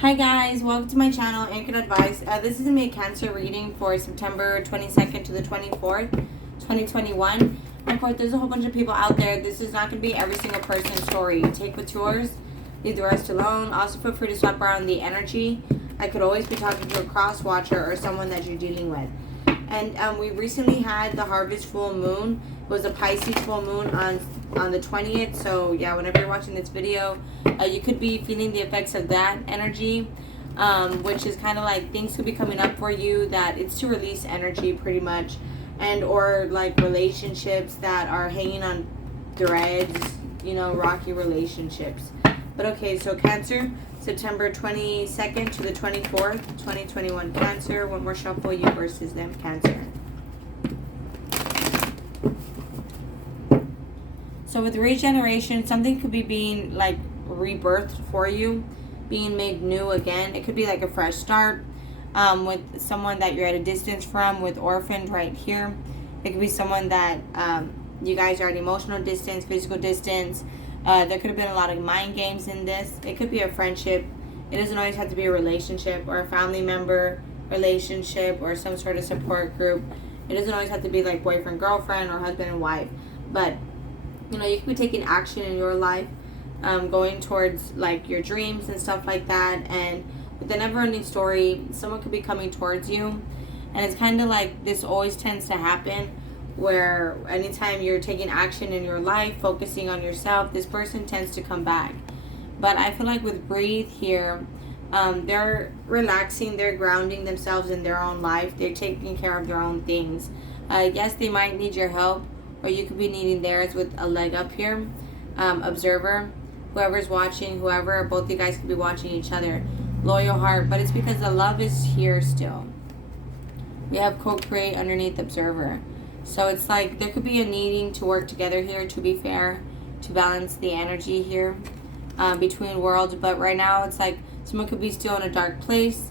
Hi guys, welcome to my channel, Anchored Advice. This is going to be a Cancer reading for September 22nd to the 24th, 2021. Of course, there's a whole bunch of people out there. This is not going to be every single person's story. Take what's yours, leave the rest alone. Also, feel free to swap around the energy. I could always be talking to a cross watcher or someone that you're dealing with. And we recently had the harvest full moon. It was a Pisces full moon on the 20th. So yeah, whenever you're watching this video, you could be feeling the effects of that energy, which is kind of like things could be coming up for you that it's to release energy pretty much, and or like relationships that are hanging on threads, you know, rocky relationships. But okay, so Cancer, September 22nd to the 24th, 2021. Cancer, one more shuffle, you versus them, Cancer. So with regeneration, something could be being like rebirthed for you, being made new again. It could be like a fresh start with someone that you're at a distance from, with orphaned right here. It could be someone that you guys are at emotional distance, physical distance. There could have been a lot of mind games in this. It could be a friendship. It doesn't always have to be a relationship or a family member relationship or some sort of support group. It doesn't always have to be like boyfriend, girlfriend, or husband and wife. But, you know, you could be taking action in your life, going towards like your dreams and stuff like that. And with the never-ending story, someone could be coming towards you. And it's kind of like this always tends to happen, where anytime you're taking action in your life, focusing on yourself, this person tends to come back. But I feel like with Breathe here, they're relaxing, they're grounding themselves in their own life, they're taking care of their own things. Yes, they might need your help, or you could be needing theirs with a leg up here. Observer, whoever's watching, whoever, both you guys could be watching each other. Loyal heart, but it's because the love is here still. We have co-create underneath observer. So it's like there could be a needing to work together here, to be fair, to balance the energy here between worlds. But right now it's like someone could be still in a dark place,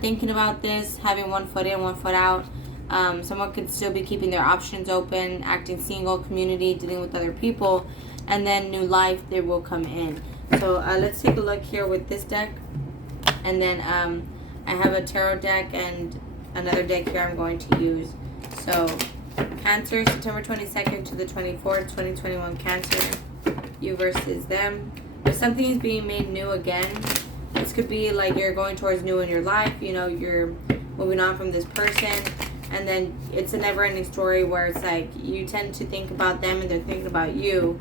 thinking about this, having one foot in, one foot out. Someone could still be keeping their options open, acting single, community, dealing with other people, and then new life, they will come in. So let's take a look here with this deck. And then I have a tarot deck and another deck here I'm going to use. So Cancer, September 22nd to the 24th, 2021. Cancer, you versus them. If something is being made new again, this could be like you're going towards new in your life. You know, you're moving on from this person. And then it's a never-ending story where it's like you tend to think about them and they're thinking about you.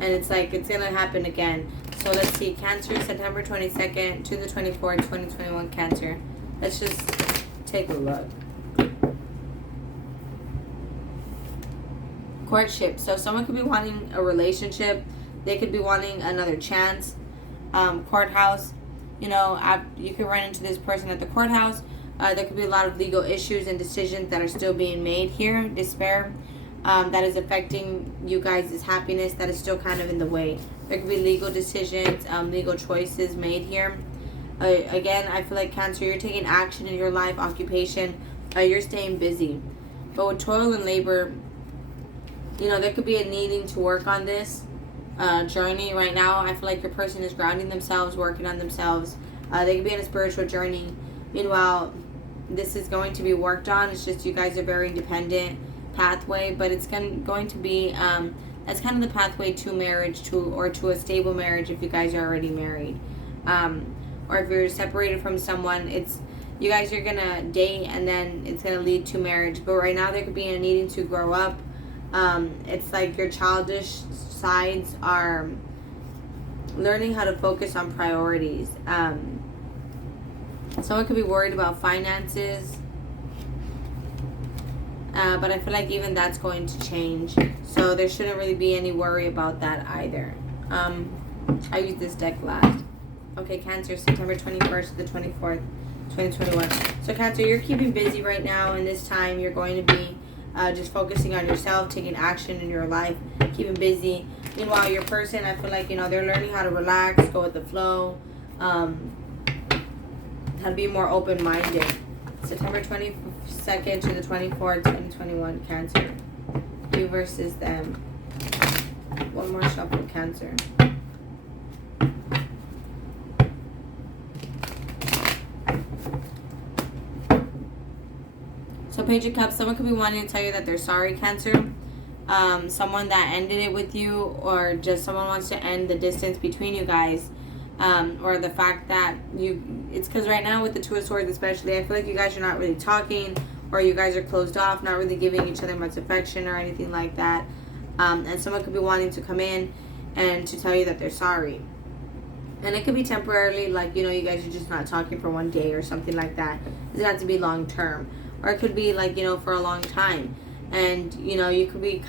And it's like it's going to happen again. So let's see. Cancer, September 22nd to the 24th, 2021. Cancer. Let's just take a look. Courtship. So someone could be wanting a relationship. They could be wanting another chance. Courthouse. You know, you could run into this person at the courthouse. There could be a lot of legal issues and decisions that are still being made here. Despair. That is affecting you guys' happiness. That is still kind of in the way. There could be legal decisions, legal choices made here. Again, I feel like Cancer, you're taking action in your life, occupation. You're staying busy. But with toil and labor, you know, there could be a needing to work on this journey right now. I feel like your person is grounding themselves, working on themselves. They could be on a spiritual journey. Meanwhile, this is going to be worked on. It's just you guys are very independent pathway, but it's going to be that's kind of the pathway to marriage, to a stable marriage if you guys are already married, or if you're separated from someone. It's you guys are gonna date and then it's gonna lead to marriage. But right now there could be a needing to grow up. It's like your childish sides are learning how to focus on priorities. Someone could be worried about finances, but I feel like even that's going to change. So there shouldn't really be any worry about that either. I used this deck last. Okay, Cancer, September 21st to the 24th, 2021. So Cancer, you're keeping busy right now, and this time you're going to be just focusing on yourself, taking action in your life, keeping busy. Meanwhile, your person, I feel like, you know, they're learning how to relax, go with the flow, how to be more open-minded. September 22nd to the 24th, 2021, Cancer. You versus them. One more shuffle, Cancer. So Page of Cups, someone could be wanting to tell you that they're sorry, Cancer. Someone that ended it with you, or just someone wants to end the distance between you guys. Or the fact that it's because right now with the Two of Swords especially, I feel like you guys are not really talking, or you guys are closed off, not really giving each other much affection or anything like that. And someone could be wanting to come in and to tell you that they're sorry. And it could be temporarily, like, you guys are just not talking for one day or something like that. It doesn't have to be long term. Or it could be, like, for a long time. And, you could be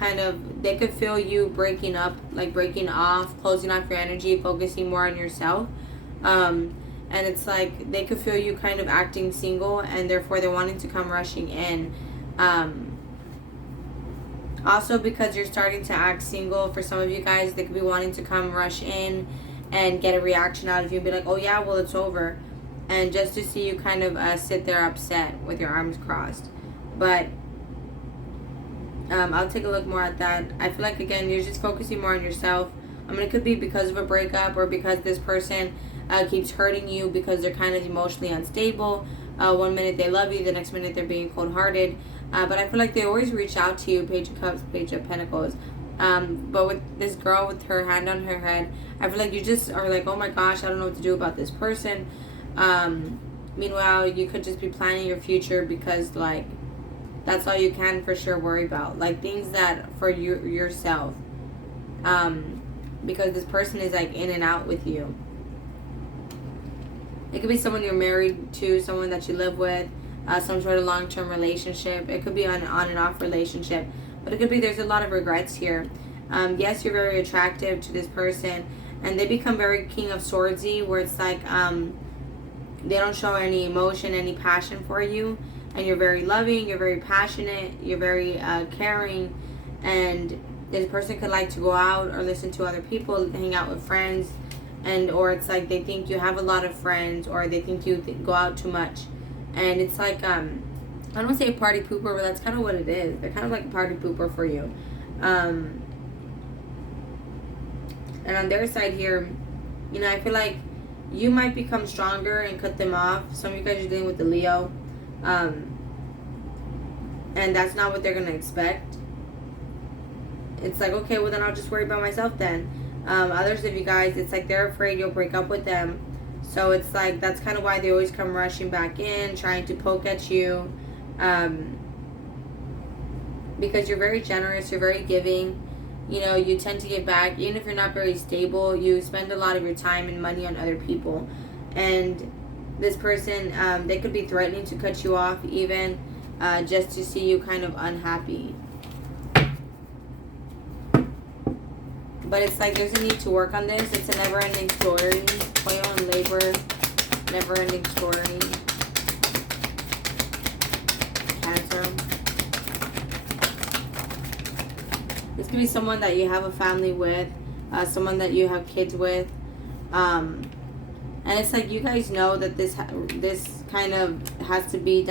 they could feel you breaking up, like breaking off, closing off your energy, focusing more on yourself. And it's like they could feel you kind of acting single, and therefore they're wanting to come rushing in. Also, because you're starting to act single, for some of you guys, they could be wanting to come rush in and get a reaction out of you and be like, oh yeah, well, it's over. And just to see you kind of sit there upset with your arms crossed. But I'll take a look more at that. I feel like, again, you're just focusing more on yourself. It could be because of a breakup, or because this person keeps hurting you because they're kind of emotionally unstable. One minute they love you, the next minute they're being cold-hearted. But I feel like they always reach out to you, Page of Cups, Page of Pentacles. But with this girl with her hand on her head, I feel like you just are like, oh my gosh, I don't know what to do about this person. Meanwhile, you could just be planning your future because, like, that's all you can for sure worry about. Like, things that for yourself. Because this person is, like, in and out with you. It could be someone you're married to, someone that you live with, some sort of long-term relationship. It could be an on and off relationship. But it could be there's a lot of regrets here. Yes, you're very attractive to this person. And they become very King of Swordsy, where it's like they don't show any emotion, any passion for you. And you're very loving, you're very passionate, you're very caring. And this person could like to go out or listen to other people, hang out with friends. Or it's like they think you have a lot of friends, or they think you go out too much. And it's like, I don't want to say a party pooper, but that's kind of what it is. They're kind of like a party pooper for you. And on their side here, I feel like you might become stronger and cut them off. Some of you guys are dealing with the Leo. And that's not what they're going to expect. It's like, okay, well then I'll just worry about myself then. Others of you guys, it's like they're afraid you'll break up with them. So it's like, that's kind of why they always come rushing back in, trying to poke at you. Because you're very generous, you're very giving. You tend to give back. Even if you're not very stable, you spend a lot of your time and money on other people. And this person, they could be threatening to cut you off even, just to see you kind of unhappy. But it's like there's a need to work on this. It's a never-ending story. Toil and labor, never-ending story. Cancer. This could be someone that you have a family with, someone that you have kids with. And it's like you guys know that this kind of has to be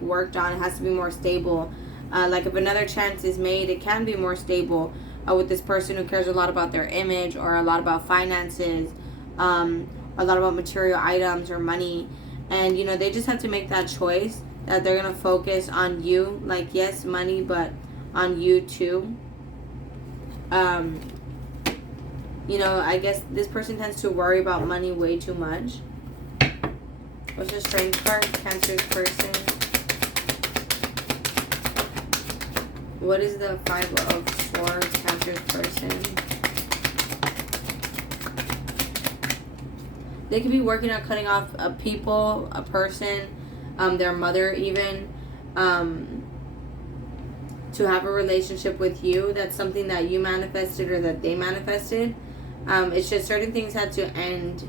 worked on. It has to be more stable. Like if another chance is made, it can be more stable. With this person who cares a lot about their image, or a lot about finances, a lot about material items or money. And, they just have to make that choice that they're going to focus on you. Like, yes, money, but on you too. I guess this person tends to worry about money way too much. What's the Strength card? Cancer's person. What is the 5 of Swords, Cancer's person? They could be working on cutting off a people, a person, their mother even, to have a relationship with you. That's something that you manifested or that they manifested. It's just certain things had to end,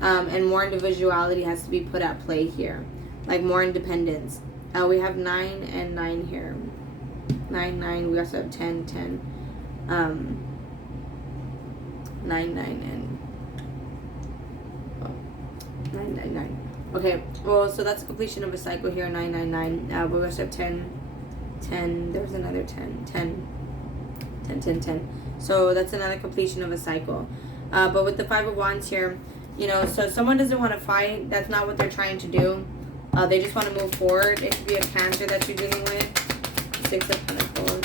and more individuality has to be put at play here. Like more independence. We have 9 and 9 here. 9, 9. We also have 10, 10. 9, 9, and 9, 9, 9. Okay, well, so that's the completion of a cycle here. 9, 9, 9. We also have 10, 10. There's another 10, 10, 10, 10, 10. So that's another completion of a cycle. But with the 5 of Wands here, so someone doesn't want to fight. That's not what they're trying to do. They just want to move forward. It could be a Cancer that you're dealing with. 6 of Pentacles,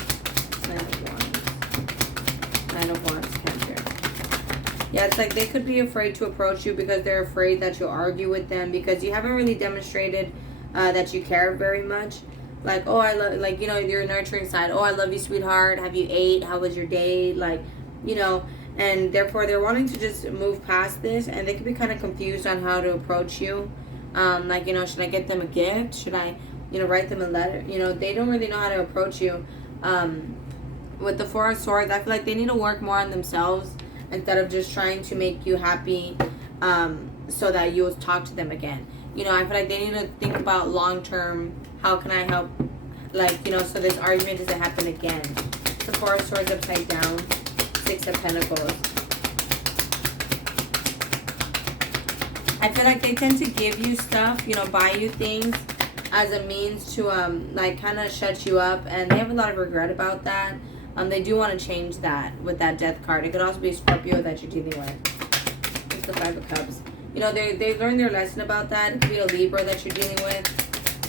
9 of Wands, 9 of Wands, Cancer. Yeah, it's like they could be afraid to approach you because they're afraid that you'll argue with them, because you haven't really demonstrated that you care very much. Like, oh, I love, like, you know, your nurturing side. Oh, I love you, sweetheart. Have you ate? How was your day? Like, you know, and therefore they're wanting to just move past this, and they could be kind of confused on how to approach you. Like, you know, should I get them a gift? Should I, you know, write them a letter? You know, they don't really know how to approach you. With the Four of Swords, I feel like they need to work more on themselves instead of just trying to make you happy so that you'll talk to them again. You know, I feel like they need to think about long term, how can I help, like, you know, so this argument doesn't happen again. The Four of Swords upside down, 6 of Pentacles. I feel like they tend to give you stuff, you know, buy you things as a means to, like, kind of shut you up. And they have a lot of regret about that. They do want to change that with that Death card. It could also be a Scorpio that you're dealing with. It's the 5 of Cups. You know, they've learned their lesson about that. It could be a Libra that you're dealing with.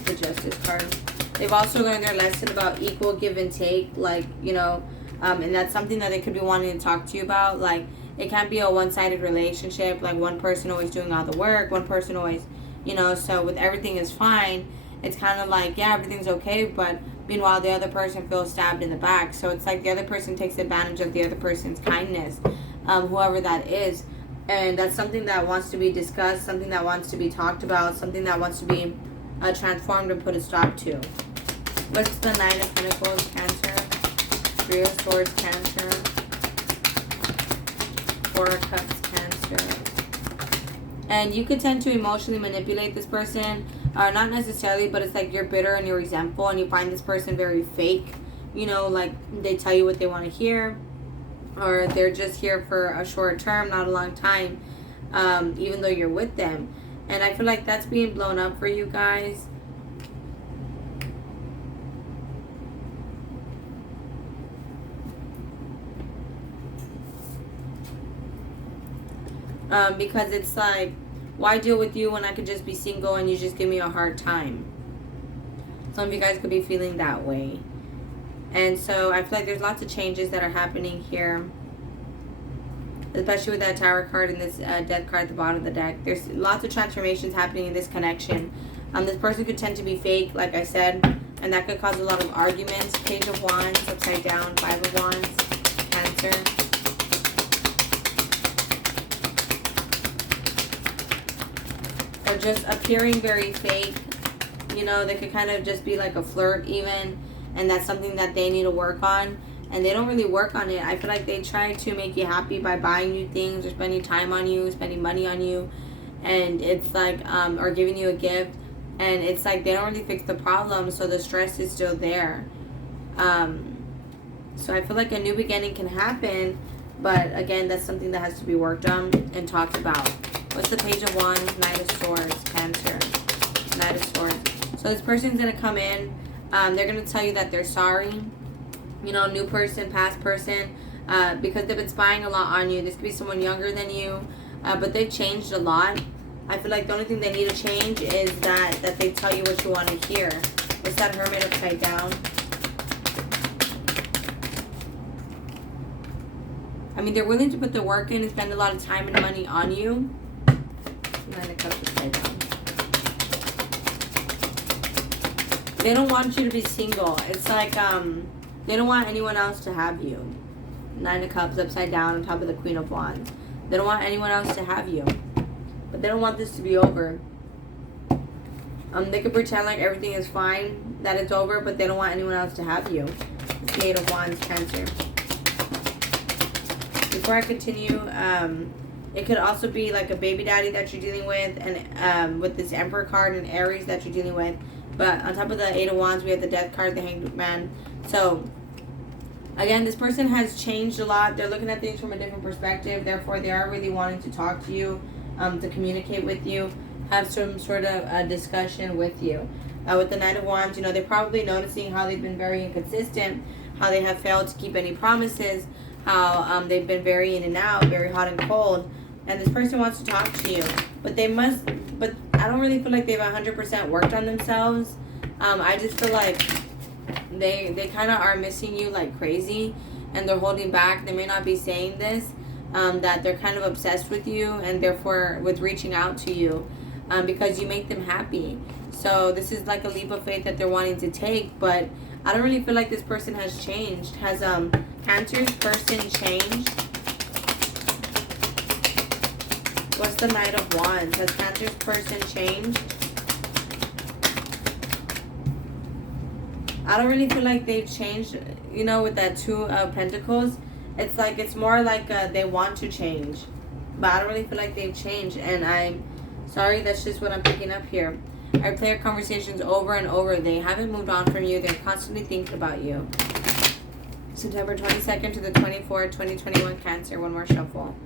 The Justice card. They've also learned their lesson about equal give and take. Like, you know, and that's something that they could be wanting to talk to you about. Like, it can't be a one-sided relationship. Like, one person always doing all the work. One person always, you know, so with everything is fine. It's kind of like, yeah, everything's okay. But meanwhile, the other person feels stabbed in the back. So it's like the other person takes advantage of the other person's kindness. Whoever that is. And that's something that wants to be discussed, something that wants to be talked about, something that wants to be transformed and put a stop to. What's the 9 of Pentacles, Cancer? 3 of Swords, Cancer. 4 of Cups, Cancer. And you could tend to emotionally manipulate this person. Not necessarily, but it's like you're bitter and you're resentful and you find this person very fake. You know, like they tell you what they want to hear. Or they're just here for a short term, not a long time, even though you're with them. And I feel like that's being blown up for you guys. Because it's like, why deal with you when I could just be single and you just give me a hard time? Some of you guys could be feeling that way. And so I feel like there's lots of changes that are happening here. Especially with that Tower card and this Death card at the bottom of the deck. There's lots of transformations happening in this connection. This person could tend to be fake, like I said. And that could cause a lot of arguments. Page of Wands, upside down. 5 of Wands, Cancer. Or just appearing very fake. You know, they could kind of just be like a flirt even. And that's something that they need to work on. And they don't really work on it. I feel like they try to make you happy by buying you things or spending time on you, spending money on you. And it's like, or giving you a gift. And it's like they don't really fix the problem. So the stress is still there. So I feel like a new beginning can happen. But again, that's something that has to be worked on and talked about. What's the Page of Wands? Knight of Swords, Cancer. Knight of Swords. So this person's going to come in. They're going to tell you that they're sorry. You know, new person, past person. Because they've been spying a lot on you. This could be someone younger than you. But they've changed a lot. I feel like the only thing they need to change is that they tell you what you want to hear. What's that Hermit upside down? I mean, they're willing to put the work in and spend a lot of time and money on you. Nine of Cups upside down. They don't want you to be single. It's like, they don't want anyone else to have you. 9 of Cups upside down on top of the Queen of Wands. They don't want anyone else to have you. But they don't want this to be over. They could pretend like everything is fine, that it's over, but they don't want anyone else to have you. It's the 8 of Wands, Cancer. Before I continue, it could also be like a baby daddy that you're dealing with, and with this Emperor card and Aries that you're dealing with. But on top of the 8 of Wands, we have the Death card, the Hanged Man. So, again, this person has changed a lot. They're looking at things from a different perspective. Therefore, they are really wanting to talk to you, to communicate with you, have some sort of a discussion with you. With the Knight of Wands, you know, they're probably noticing how they've been very inconsistent, how they have failed to keep any promises, how they've been very in and out, very hot and cold. and this person wants to talk to you, but I don't really feel like they've 100% worked on themselves. I just feel like they kind of are missing you like crazy, and they're holding back. They may not be saying this, that they're kind of obsessed with you, and therefore with reaching out to you, because you make them happy. So this is like a leap of faith that they're wanting to take, but I don't really feel like this person has changed. Has Cancer's person changed? What's the Knight of Wands? Has Cancer's person changed? I don't really feel like they've changed, you know, with that Two of Pentacles. It's like, it's more like they want to change, but I don't really feel like they've changed, and I'm sorry, that's just what I'm picking up here. I play our conversations over and over. They haven't moved on from you. They're constantly thinking about you. September 22nd to the 24th, 2021, Cancer. One more shuffle.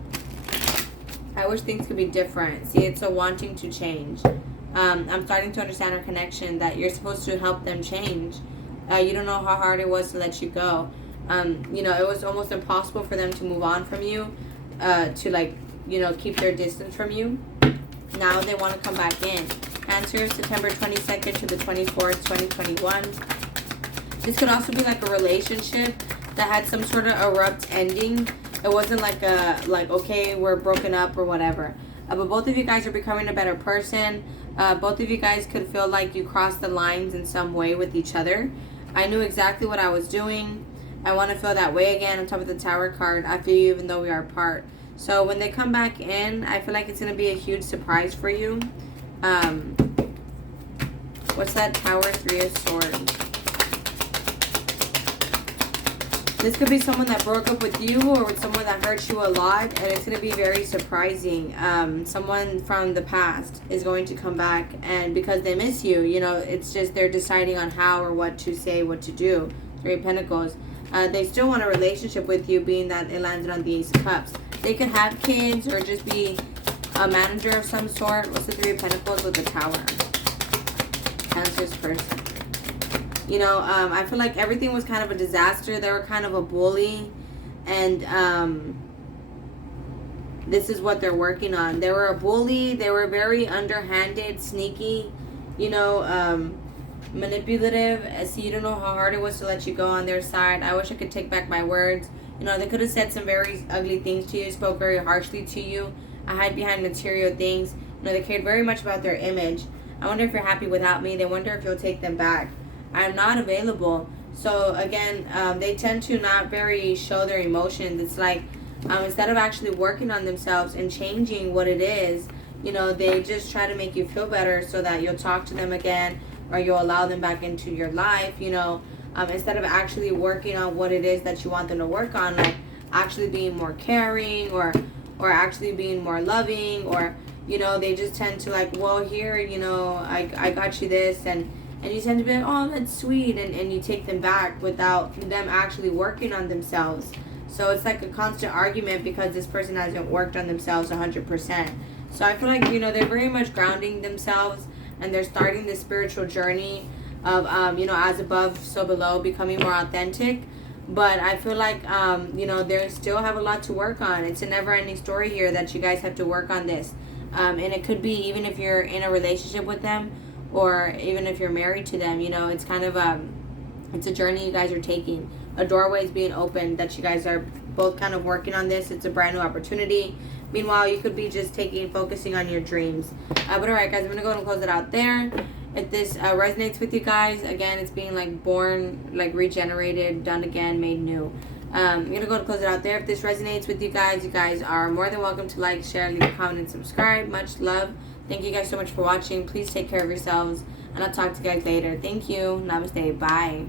I wish things could be different. See, it's a wanting to change. I'm starting to understand our connection, that you're supposed to help them change. You don't know how hard it was to let you go. You know, it was almost impossible for them to move on from you, to like, you know, keep their distance from you. Now they want to come back in. Cancer, September 22nd to the 24th, 2021. This could also be like a relationship that had some sort of abrupt ending. It wasn't like okay, we're broken up or whatever. But both of you guys are becoming a better person. Both of you guys could feel like you crossed the lines in some way with each other. I knew exactly what I was doing. I want to feel that way again. On top of the Tower card, I feel you even though we are apart. So when they come back in, I feel like it's going to be a huge surprise for you. What's that Tower? Three of Swords. This could be someone that broke up with you, or with someone that hurt you a lot, and it's going to be very surprising. Someone from the past is going to come back, and because they miss you, you know, it's just they're deciding on how or what to say, what to do. Three of Pentacles. They still want a relationship with you, being that it landed on the Ace of Cups. They could have kids or just be a manager of some sort. What's the Three of Pentacles with the Tower? Cancer's person. You know, I feel like everything was kind of a disaster. They were kind of a bully. And this is what they're working on. They were a bully. They were very underhanded, sneaky, you know, manipulative. So you don't know how hard it was to let you go on their side. I wish I could take back my words. You know, they could have said some very ugly things to you, spoke very harshly to you. I hide behind material things. You know, they cared very much about their image. I wonder if you're happy without me. They wonder if you'll take them back. I'm not available. So again, they tend to not very show their emotions. It's like, instead of actually working on themselves and changing what it is, you know, they just try to make you feel better so that you'll talk to them again, or you'll allow them back into your life, you know, instead of actually working on what it is that you want them to work on, like actually being more caring, or actually being more loving, or, you know, they just tend to like, well, here, you know, I got you this, and you tend to be like, oh, that's sweet, and you take them back without them actually working on themselves. So it's like a constant argument because this person hasn't worked on themselves 100%. So I feel like, you know, they're very much grounding themselves, and they're starting this spiritual journey of, you know, as above, so below, becoming more authentic. But I feel like, you know, they still have a lot to work on. It's a never-ending story here that you guys have to work on this. And it could be even if you're in a relationship with them, or even if you're married to them, you know, it's kind of it's a journey you guys are taking. A doorway is being opened that you guys are both kind of working on this. It's a brand new opportunity. Meanwhile, you could be just focusing on your dreams. But alright guys, I'm going to go and close it out there. If this resonates with you guys, again, it's being like born, like regenerated, done again, made new. I'm going to go and close it out there. If this resonates with you guys are more than welcome to like, share, leave a comment, and subscribe. Much love. Thank you guys so much for watching. Please take care of yourselves, and I'll talk to you guys later. Thank you. Namaste. Bye.